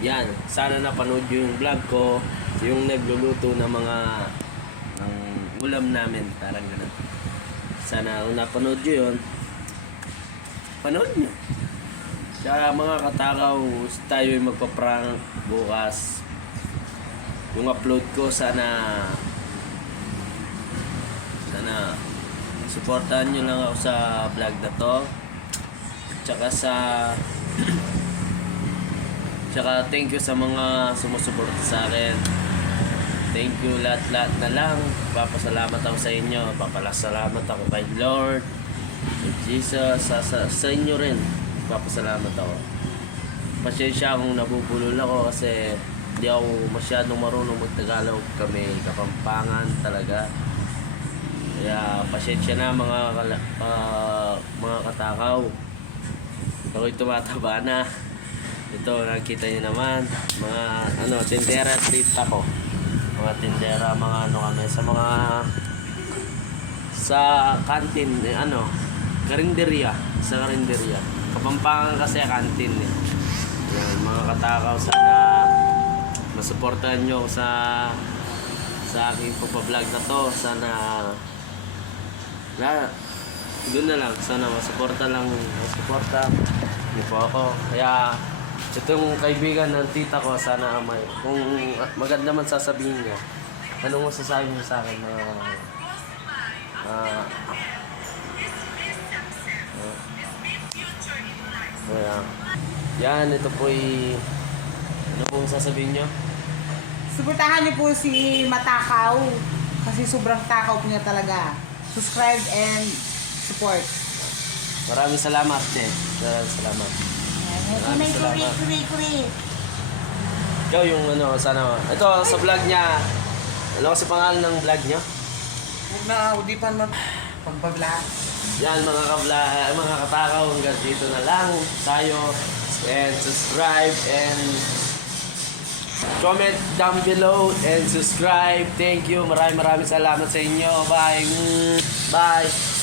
Yan, sana napanood nyo yung vlog ko, yung nagluluto ng mga ng ulam namin, parang ganun. Sana kung napanood nyo yun, panood nyo. Kaya mga katakaw, tayo yung magpa-prank bukas. Yung upload ko, sana supportahan nyo lang ako sa vlog na to. Tsaka thank you sa mga sumusuporta sa akin. Thank you lahat na lang. Papasalamat ako sa inyo. Papasalamat ako kay Lord, kay Jesus, sa inyo rin. Papasalamat ako. Pasensya kung nabubulol ako kasi hindi ako masyadong marunong magtagalog. Kami Kapampangan talaga. Kaya pasensya na mga katakaw. Ako'y tumataba na. Ito, nakikita niyo naman. Mga tindera at tita ko. Mga tindera, mga kami. Sa kantin, karinderya. Sa karinderya. Kapampangan kasi kantin eh. Yan, mga katakaw, sana masuportahan nyo sa aking pagpa-vlog na to. Sana doon na lang, sana masuporta niyo po ako. Kaya itong kaibigan ng tita ko, sana kung maganda man sasabihin niya, anong masasabi mo sa akin na yan, ito po'y ano pong sasabihin niyo? Suportahan niyo po si Matakaw kasi sobrang takaw po niya talaga. Subscribe and support. Maraming salamat, Maraming salamat. Maraming salamat. Kuri. Ikaw yung sana. Ito, sa vlog niya. Ano kasi pangalan ng vlog niya? Huwag na, hindi pa naman pagpa-vlog. Yan, mga katakaw. Hanggang dito na lang tayo. And subscribe and comment down below and subscribe. Thank you. Maraming salamat sa inyo. Bye. Bye.